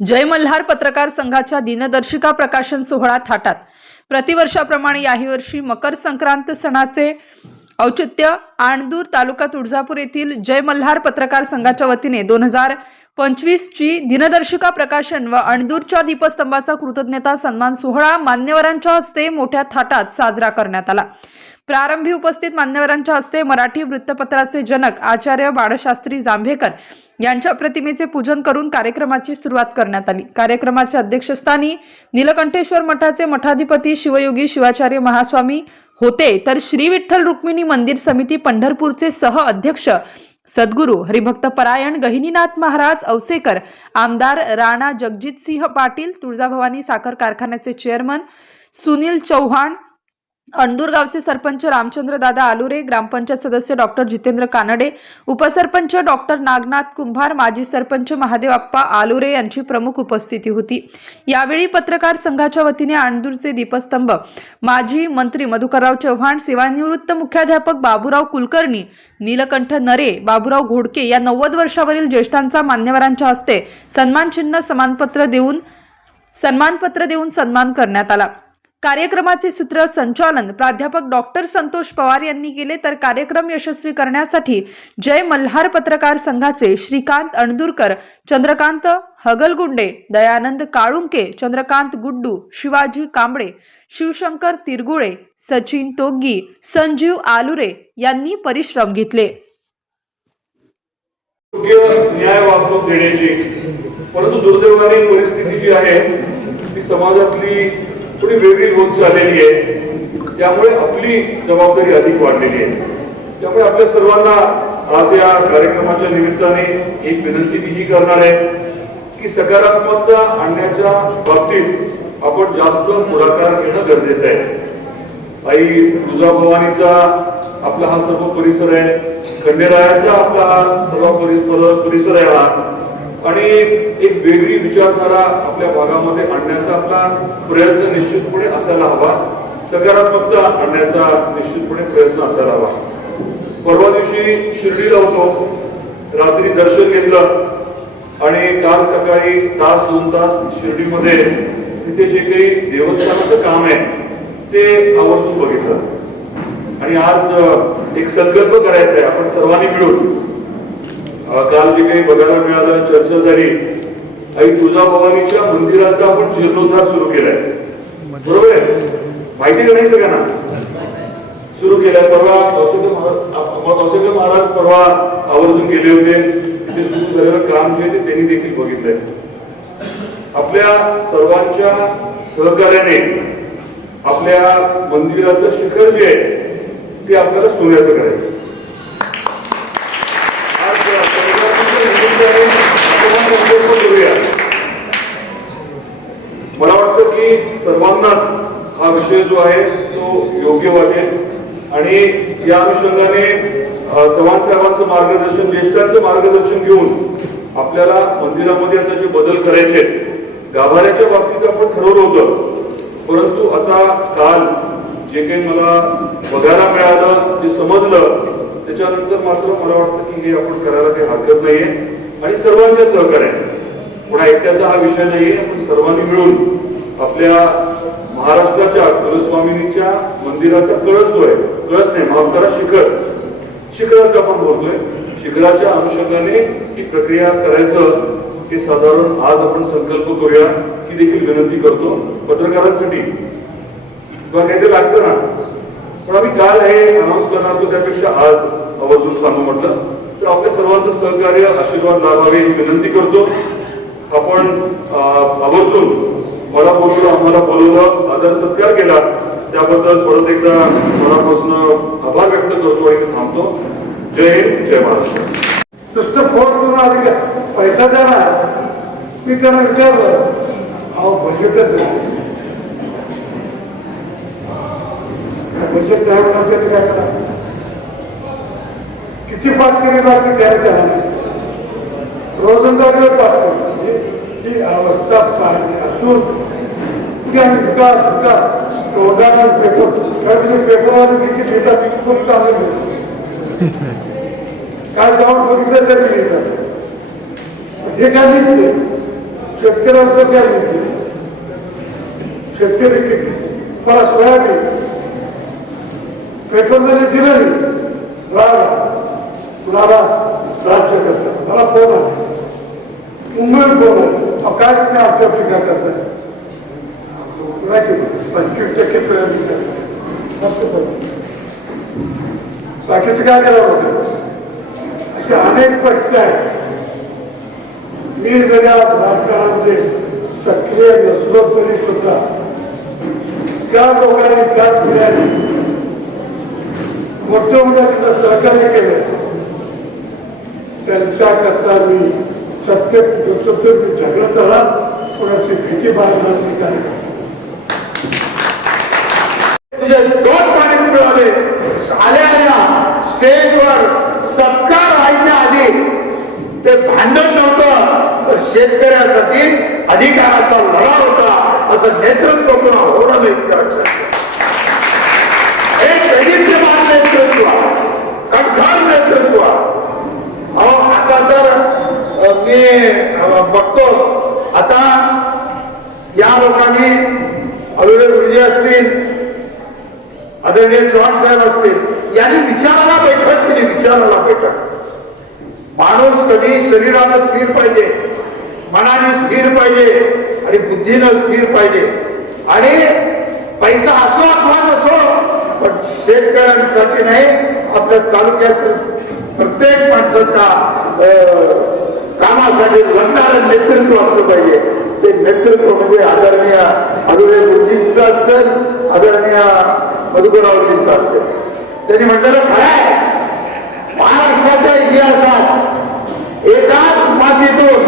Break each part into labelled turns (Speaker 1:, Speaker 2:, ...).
Speaker 1: जय मल्हार पत्रकार संघाच्या दिनदर्शिका प्रकाशन सोहळा थाटात. प्रतिवर्षाप्रमाणे याही वर्षी मकर संक्रांत सणाचे औचित्य आणदूर तालुका तुळजापूर येथील जय मल्हार पत्रकार संघाच्या वतीने दोन हजार पंचवीस ची दिनदर्शिका प्रकाशन व अणदूरच्या दीपस्तंभाचा कृतज्ञता सन्मान सोहळा मान्यवरांच्या हस्ते मोठ्या थाटात साजरा करण्यात आला. प्रारंभी उपस्थित मान्यवरांच्या हस्ते मराठी वृत्तपत्राचे जनक आचार्य बाळशास्त्री जांभेकर यांच्या प्रतिमेचे पूजन करून कार्यक्रमाची सुरुवात करण्यात आली. कार्यक्रमाच्या अध्यक्षस्थानी नीलकंठेश्वर मठाचे मठाधिपती शिवयोगी शिवाचार्य महास्वामी होते. तर श्री विठ्ठल रुक्मिणी मंदिर समिती पंढरपूरचे सह अध्यक्ष सद्गुरू हरिभक्त परायण गहिनीनाथ महाराज औसेकर आमदार राणा जगजितसिंह पाटील तुळजाभवानी साखर कारखान्याचे चेअरमन सुनील चौहान अंडूरगावचे सरपंच रामचंद्र दादा आलुरे ग्रामपंचायत सदस्य डॉक्टर जितेंद्र कानडे उपसरपंच डॉक्टर नागनाथ कुंभार माजी सरपंच महादेव अप्पा आलुरे यांची प्रमुख उपस्थिती होती. यावेळी पत्रकार संघाच्या वतीने अंडूरचे दीपस्तंभ माजी मंत्री मधुकरराव चव्हाण सेवानिवृत्त मुख्याध्यापक बाबूराव कुलकर्णी नीलकंठ नरे बाबूराव घोडके या नव्वद वर्षावरील ज्येष्ठांचा मान्यवरांच्या हस्ते सन्मानचिन्ह समानपत्र देऊन सन्मानपत्र देऊन सन्मान करण्यात आला. कार्यक्रमाचे सूत्र संचालन प्राध्यापक डॉक्टर संतोष पवार यांनी केले. तर कार्यक्रम यशस्वी करण्यासाठी जय मल्हार पत्रकार संघाचे श्रीकांत अणदुरकर चंद्रकांत हगलगुंडे दयानंद काळुंके चंद्रकांत गुड्डू शिवाजी कांबळे शिवशंकर तिरगुळे सचिन तोगी संजीव आलुरे यांनी परिश्रम घेतले.
Speaker 2: न्याय वागणूक देण्याची परंतु दुर्दैवाने परिस्थिती जी आहे ती समाजातली थोडी वेगळी होत चाललेली आहे. त्यामुळे आपली जबाबदारी अधिक वाढलेली आहे. त्यामुळे आपल्या सर्वांना आज या कार्यक्रमाच्या निमित्ताने एक विनंती मी ही करणार आहे की सकारात्मकता आणण्याच्या बाबतीत आपण जास्त पुढाकार घेणं गरजेचं आहे. आई तुळजाभवानीचा आपला हा सर्व परिसर आहे. खंडेरायाचा आपला हा सर्व परिसर आहे हा. आणि एक वेगळी विचारधारा आपल्या भागामध्ये आणण्याचा आपला प्रयत्न निश्चितपणे असायला हवा. सकारात्मकता आणण्याचा निश्चितपणे प्रयत्न असायला हवा. परवा दिवशी शिर्डीला होतो. रात्री दर्शन घेतलं. आणि काल सकाळी तास दोन तास शिर्डीमध्ये तिथे जे काही देवस्थानाचं काम आहे ते आवर्जून बघितलं. आणि आज एक संकल्प करायचा आहे. आपण सर्वांनी मिळून काल जे काही बघायला मिळालं चर्चा झाली आई तुळजाभवानीच्या मंदिराचा आपण जीर्णोद्धार सुरू केलाय. बरोबर आहे? माहिती का नाही सगळ्यांना? सुरू केलाय. परवा कौशल्य महाराज महाराज परवा आवर्जून गेले होते. तिथे सुरू झालेलं काम जे आहे ते त्यांनी देखील बघितलंय. आपल्या सर्वांच्या सहकार्याने आपल्या मंदिराचं शिखर जे आहे ते आपल्याला सोन्याचं करायचं आज संक्रांतीच्या निमित्ताने आपण हा संकल्प करूया. मला वाटतं की सर्वांनाच हा विषय जो आहे तो योग्य वाटेल. आणि या अनुषंगाने चव्हाण साहेबांचं मार्गदर्शन ज्येष्ठांचं मार्गदर्शन घेऊन आपल्याला मंदिरामध्ये आता जे बदल करायचे गाभाऱ्याच्या बाबतीत आपण ठरवलं होतं. परंतु आता काल जे काही मला बघायला मिळालं जे समजलं त्याच्यानंतर मात्र मला वाटतं की हे आपण करायला काही हरकत नाहीये. आणि सर्वांच्या सहकार्याने. पुन्हा एकट्याचा हा विषय नाही आपण सर्वांनी मिळून आपल्या महाराष्ट्राच्या कुलस्वामिनीच्या मंदिराचा कळस जो आहे कळस नाही माफ करा शिखर. शिखराचं आपण बोलतोय. शिखराच्या अनुषंगाने ही प्रक्रिया करायचं हे साधारण आज आपण संकल्प करूया ही देखील विनंती करतो पत्रकारांसाठी. किंवा काहीतरी लागतं ना. पण आम्ही काल हे अनाऊन्स करणार होतो त्यापेक्षा आज आवाजून सांगू म्हटलं. तर आपल्या सर्वांचं सहकार्य आशीर्वाद लाभावे ही विनंती करतो. आपण आवर्जून मला बोलवलं आम्हाला बोलवलं आदर सत्कार केला. त्याबद्दल परत एकदा मनापासून आभार व्यक्त करतो आणि थांबतो. जय हिंद जय महाराष्ट्र.
Speaker 3: नुसतं फोन करून आले का पैसा द्या मी त्यांना विचारलं अहो बजेटच बजेट नाही होणार काय करा किती पाठ केली लागते द्यायला रोजंदारीवर पाठ करतो म्हणजे ही अवस्था पाहिली असून त्या विकास विकास तोंडाला पेपर कारण पेपरवाले देखील लिहितात मी खूप चांगले लिहितो काय जाऊन बघितलं तरी लिहितात हे काय लिहिते शेतकऱ्यांचं काय घेतलं शेतकरी किती मला सोयाबीन पेट्रोलमध्ये दिलं नाही राग कुणाला राज्य करतात. मला फोन आला. मुंबईत फोन आला अहो, काय तुम्ही आमच्या टीका करताय नाही केलं पंचवीस टक्के सोयाबीन करताय. फक्त पंचवीस. बाकीचं काय करावं होतं असे अनेक प्रश्न आहेत मी जरी आज राजकारणामध्ये सक्रिय नसलो तरी सुद्धा त्या लोकांनी त्या पिढ्याने मोठं मोठं तिथं सहकार्य केलं त्यांच्याकरता मी सत्य सत्य झगड़ा चला राहणार कोणाची भीती बाळगणार नाही काय
Speaker 4: तुझे दोन पाणी मिळाले आल्या आल्या. स्टेजवर सत्कार व्हायच्या आधी ते भांडण नव्हतं तर शेतकऱ्यासाठी अधिकाराचा लढा होता असं नेतृत्व होणं नाही करायचं घ्या. एक दैदिप्यमान नेतृत्व कणखर नेतृत्व अहो आता तर अ, मी बघतो. आता या लोकांनी अरुणे गुरुजी असतील आदरणीय चव्हाण साहेब असतील यांनी विचाराला बैठक केली विचाराला बैठक. माणूस कधी शरीरानं स्थिर पाहिजे मनाने स्थिर पाहिजे आणि बुद्धीनं स्थिर पाहिजे. आणि पैसा असो अथवा नसो पण शेतकऱ्यांसाठी नाही आपल्या तालुक्यात प्रत्येक माणसाच्या अं, कामासाठी लढणारं नेतृत्व असलं पाहिजे. ते नेतृत्व म्हणजे आदरणीय अरुणे गुरुजींचं असतं आदरणीय मधुकररावजींचं असतं. त्यांनी म्हटलेलं खरं आहे. महाराष्ट्राच्या इतिहासात एकाच मातीतून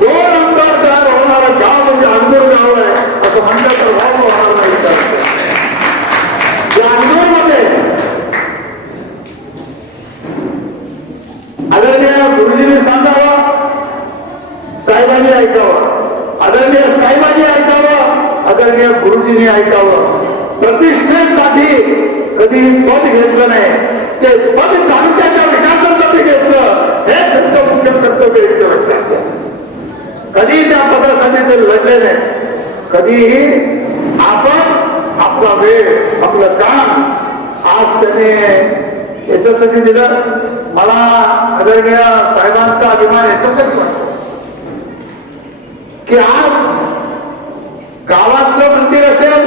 Speaker 4: दोन आमदार तयार होणारं गाव म्हणजे अंदूर गाव आहे असं म्हणलं तर भाव होणार नाही या अंदूरमध्ये आदरणीय गुरुजींनी सांगावं साहेबांनी ऐकावं आदरणीय साहेबांनी ऐकावं आदरणीय गुरुजींनी ऐकावं. प्रतिष्ठेसाठी कधी पद घेतलं नाही. ते पद तालुक्याच्या विकासासाठी घेतलं. हे त्यांचं मुख्य कर्तव्य इतकं लक्षात घ्या. कधी त्या पदासाठी ते लढले नाही. कधीही आपण आपला वेळ आपलं काम आज त्याने याच्यासाठी दिलं. मला आदरणीय साहेबांचा अभिमान याच्यासाठी वाटतो. की आज गावातलं मंदिर असेल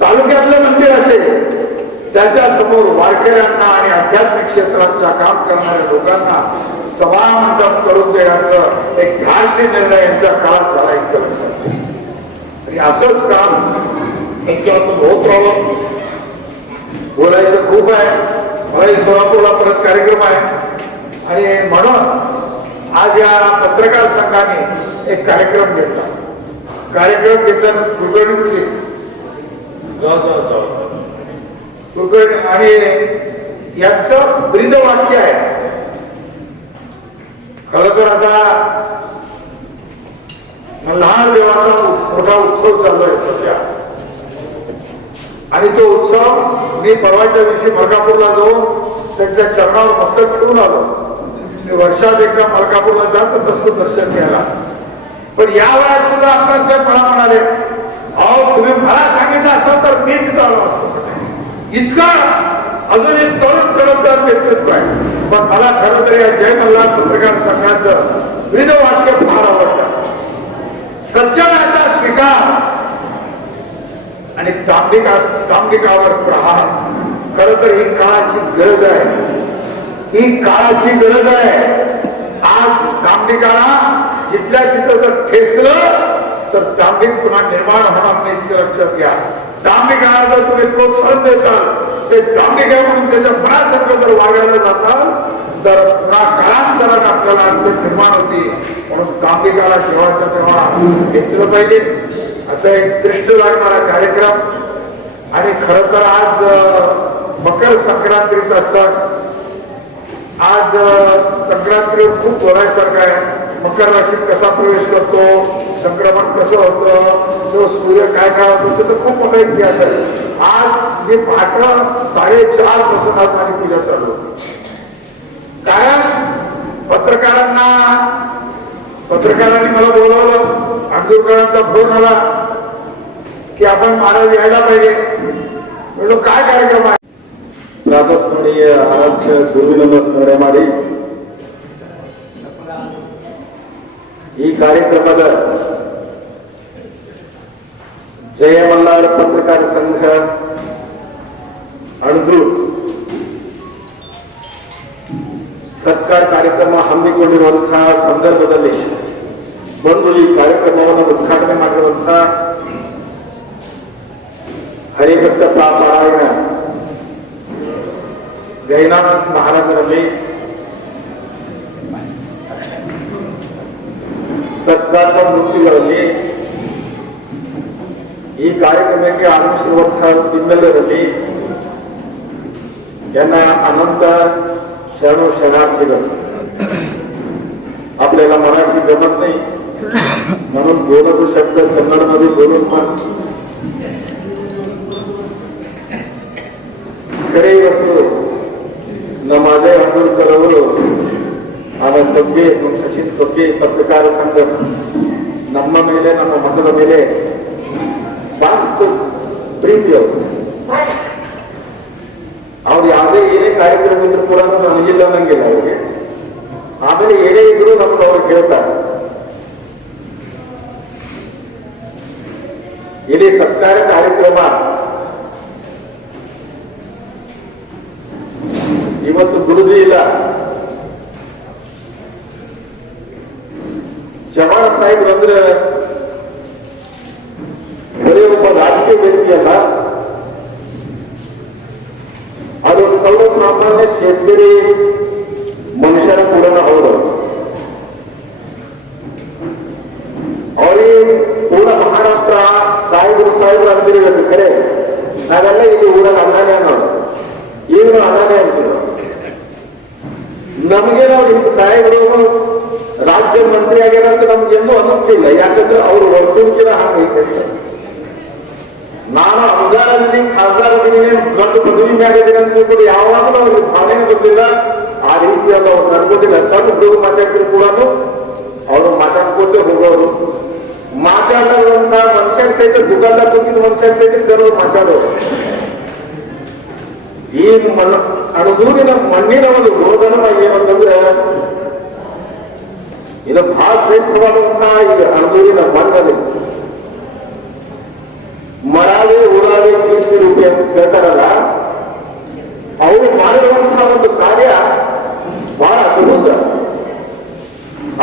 Speaker 4: तालुक्यातलं मंदिर असेल त्याच्यासमोर वारकऱ्यांना आणि आध्यात्मिक क्षेत्रातल्या काम करणाऱ्या लोकांना सभा मंडप करून देण्याचं एक धाडसी निर्णय यांच्या काळात झाला इतकं आणि असंच काम त्यांच्या हातून होत राहावं बोलायचं खूप आहे. मलाही सोलापूरला परत कार्यक्रम आहे. आणि म्हणून आज या पत्रकार संघाने एक कार्यक्रम घेतला. कार्यक्रम घेतला कुलकर्णी उठली. कुलकर्णी आणि याच ब्रिद वाक्य आहे. खर तर आता लहान देवाचा मोठा उत्सव चालू आहे सध्या. आणि तो उत्सव मी परवाच्या दिवशी मलकापूरला जाऊन त्यांच्या चरणावर मस्तक ठेवून आलो. वर्षात एकदा मलकापूरला जात तसं दर्शन घ्यायला. पण या वयात सुद्धा आमदार साहेब मला म्हणाले अहो तुम्ही मला सांगितलं असतं तर मी तिथं आलो असतो. इतकं अजून एक तरुण तडफदार नेतृत्व आहे. पण मला खरं तर या जय मल्हार पत्रकार संघाचं विविध वाक्य फार आवडतं. सज्जनाचा स्वीकार आणि तांबिका तांबिकावर प्रहार. खर तर ही काळाची गरज आहे. ही काळाची गरज आहे. आज तांबिकाला जिथल्या तिथं जर ठेसलं तर दांभिक पुन्हा निर्माण होणार नाही इतकं लक्षात घ्या. दांभिकाला जर तुम्ही प्रोत्साहन देताल ते दांभिक आहे म्हणून त्याच्या मनासारखं जर वागायला जाताल तर पुन्हा कालांतरात आपल्याला अडचण निर्माण होती. म्हणून दांभिकाला ठेवायचा तेव्हा घेतलं पाहिजे. असा एक दृष्ट लागणारा कार्यक्रम. आणि खर तर आज मकर संक्रांतीचा सण. आज अं, संक्रांतीवर खूप बोलायसारखं आहे. मकर राशीत कसा प्रवेश करतो संक्रमण कसं होतं तो सूर्य काय काय होतो त्याचा खूप मोठा इतिहास आहे. आज मी पहाट साडेचारपासून आज माझी पूजा चालू होती. कारण पत्रकारांना पत्रकारांनी मला बोलावलं अंदुरकरांचा फोन आला की आपण महाराज यायला पाहिजे. म्हणलो काय कार्यक्रम आहे?
Speaker 5: राजस्थानी आराध्य गुरु नमस्कार माडी ಈ ಕಾರ್ಯಕ್ರಮದ ಜಯ ಮಲ್ಲಾರ ಪತ್ರಕಾರ ಸಂಘ ಅಣದು ಸತ್ಕಾರ ಕಾರ್ಯಕ್ರಮ ಹಮ್ಮಿಕೊಂಡಿರುವಂತಹ ಸಂದರ್ಭದಲ್ಲಿ ಬಂದು ಈ ಕಾರ್ಯಕ್ರಮವನ್ನು ಉದ್ಘಾಟನೆ ಮಾಡಿರುವಂತಹ ಹರಿಭಕ್ತ ಪಾರಾಯಣ ಜೈನಾಥ ಮಹಾರಾಜರಲ್ಲಿ ಸತ್ಕಾತ್ಮ ಮೂರ್ತಿಗಳಲ್ಲಿ ಈ ಕಾರ್ಯಕ್ರಮಕ್ಕೆ ಆಗಮಿಸಿರುವಂತಹ ತಿಮ್ಮೆಲ್ಲರಲ್ಲಿ ಜನ ಅನಂತ ಶರಣು ಶರಣಾರ್ಥಿಗಳು आपल्याला मराठी जमत नाही म्हणून दोनच शब्द कन्नडमध्ये बोलून पण ಕರೆ ಇವತ್ತು ನಮ್ಮ ಅಜಯ್ ಅಂಬೇಡ್ಕರ್ ಅವರು ಅವರ ಬಗ್ಗೆ ನಮ್ಮ ಸಚಿನ್ ಬಗ್ಗೆ, ಪತ್ರಕಾರ ಸಂಘ, ನಮ್ಮ ಮೇಲೆ, ನಮ್ಮ ಮಠದ ಮೇಲೆ ಸಾಕಷ್ಟು ಪ್ರೀತಿ ಅವರು. ಅವ್ರು ಯಾವುದೇ ಏನೇ ಕಾರ್ಯಕ್ರಮ ಇದ್ರು ಕೂಡ ನನಗಿಲ್ಲ ಅನ್ನಂಗಿಲ್ಲ ಅವ್ರಿಗೆ. ಆಮೇಲೆ ಏನೇ ಇದ್ರು ನಮ್ಗೆ ಅವ್ರು ಕೇಳ್ತಾರೆ ಇಲ್ಲಿ ಸರ್ಕಾರ ಕಾರ್ಯಕ್ರಮ. ಇವತ್ತು ದುಡಿದು ಇಲ್ಲ. ಜಮಾಲ್ ಸಾಹೇಬ್ರು ಅಂದ್ರೆ ಬರೀ ಒಬ್ಬ ರಾಜಕೀಯ ವ್ಯಕ್ತಿಯಲ್ಲ ಅದು ಸರ್ವ ಸಾಮಾನ್ಯ ಶೇತಗರಿ ಮನುಷ್ಯರ ಕೂಡ ಅವರು ಅವರೇ ಕೂಡ ಮಹಾರಾಷ್ಟ್ರ ಸಾಹೇಬರು ಸಾಹೇಬ್ರು ಕರೆ. ನಾವೆಲ್ಲ ಇಲ್ಲಿ ಊರಲ್ಲಿ ಅನ್ನಾನೆ ಅನ್ನೋದು. ಏನು ಅನ್ನಾನೇ ಅಂತೀವಿ ನಮಗೆ ನಾವು ಸಾಹೇಬರು ರಾಜ್ಯ ಮಂತ್ರಿ ಆಗ್ಯಾರ ಅಂತ ನಮ್ಗೆ ಎಂದೂ ಅನಿಸ್ಲಿಲ್ಲ. ಯಾಕಂದ್ರೆ ಅವ್ರು ವರ್ತೂಕಿನ ಹಾಗೆ ನಾನು ಅನುದಾನದಲ್ಲಿ ಖಾಸದಾರ ದೊಡ್ಡ ಪದವಿ ಮ್ಯಾಗಿದ್ದೀನಿ ಅಂತ ಕೂಡ ಯಾವಾಗಲೂ ಅವ್ರಿಗೆ ಭಾವನೆ ಗೊತ್ತಿಲ್ಲ. ಆ ರೀತಿಯಾದ ಅವ್ರು ನಡ್ಕೋದಿಲ್ಲ ಸಣ್ಣ ಹುಡುಗ ಮಾತಾಡ್ತಿದ್ರು ಕೂಡ ಅವರು ಮಾತಾಡ್ಕೊಟ್ಟೆ ಹೋಗೋರು. ಮಾತಾಡುವಂತ ಮನುಷ್ಯ ಸಹಿತ ದುಕಾನ್ದಾರ ಕೂತಿದ್ದ ಮನುಷ್ಯ ಸಹಿತ ಕೆಲವರು ಮಾತಾಡೋರು. ಈ ಮನ ಅಣದೂರಿನ ಮಣ್ಣಿನ ಒಂದು ರೋಗನ ಏನಂತಂದ್ರೆ ಇದು ಬಹಳ ಶ್ರೇಷ್ಠವಾದಂತಹ ಈ ಅಣದೂರಿನ ಮಣ್ಣಲ್ಲಿ ಮರಾಳಿ ಊರಾವೆ ಕೀರ್ತಿ ರೂಪಿ ಅಂತ ಹೇಳ್ತಾರಲ್ಲ, ಅವರು ಮಾಡಿರುವಂತಹ ಒಂದು ಕಾರ್ಯ ಬಹಳ ಅದ್ಭುತ.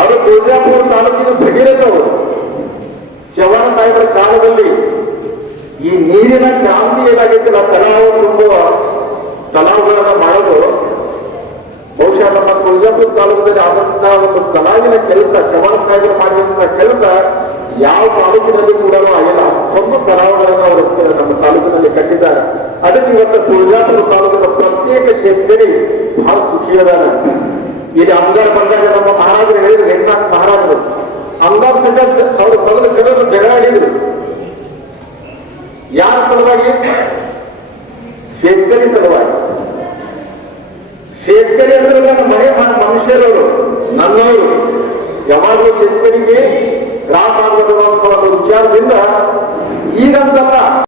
Speaker 5: ಅದು ತುಳಜಾಪುರ ತಾಲೂಕಿನ ಭಗೀರಥ ಅವರು ಚವಾಣ ಸಾಹೇಬರ ಕಾಲದಲ್ಲಿ ಈ ನೀರಿನ ಕ್ರಾಂತಿ ಏನಾಗಿತ್ತು? ತಲಾವು ತುಂಬುವ ತಲಾವುಗಳನ್ನ ಮಾಡೋದು ಬಹುಶಃ ನಮ್ಮ ತುಳಜಾಪುರ ತಾಲೂಕಿನಲ್ಲಿ ಆದಂತಹ ಒಂದು ಕಲಾವಿನ ಕೆಲಸ, ಚವಾಣ ಸಾಹೇಬರು ಮಾಡಿದಂತಹ ಕೆಲಸ ಯಾವ ತಾಲೂಕಿನಲ್ಲಿ ಕೂಡ ಆಗಿಲ್ಲ. ಅಷ್ಟೊಂದು ಕರಾವಳಿಗಳನ್ನು ಅವರು ನಮ್ಮ ತಾಲೂಕಿನಲ್ಲಿ ಕಟ್ಟಿದ್ದಾರೆ ಅದಕ್ಕೆ ಇವತ್ತು ತುಳಜಾಪುರ ತಾಲೂಕಿನ ಪ್ರತ್ಯೇಕ ಶೇಖರಿ ಬಹಳ ಸುಖಿಯದಾನ ಇಲ್ಲಿ ಅಂಗಾರ ಬಂದಾಗ ನಮ್ಮ ಮಹಾರಾಜರು ಹೇಳಿದ್ರು ಹೆಣ್ಣಾಕ್ ಮಹಾರಾಜರು, ಅಂಗಾರ್ ಸಂಘ ಅವರು ಮೊದಲು ಕಡೆದು ಜಗಳ ಆಡಿದ್ರು. ಯಾರ ಸಲುವಾಗಿ? ಶೇಖರಿ ಸಲುವಾಗಿ. ಶೇತಕರಿ ಅಂದ್ರೆ ನನ್ನ ಮನೆ ಮನುಷ್ಯರವರು. ನನ್ನವರು. ಯಾವಾಗಲೂ ಶೇತಕರಿಗೆ ತ್ರಾಸ ಆಗಬಾರದು ವಿಚಾರದಿಂದ ಈಗಂತಲ್ಲ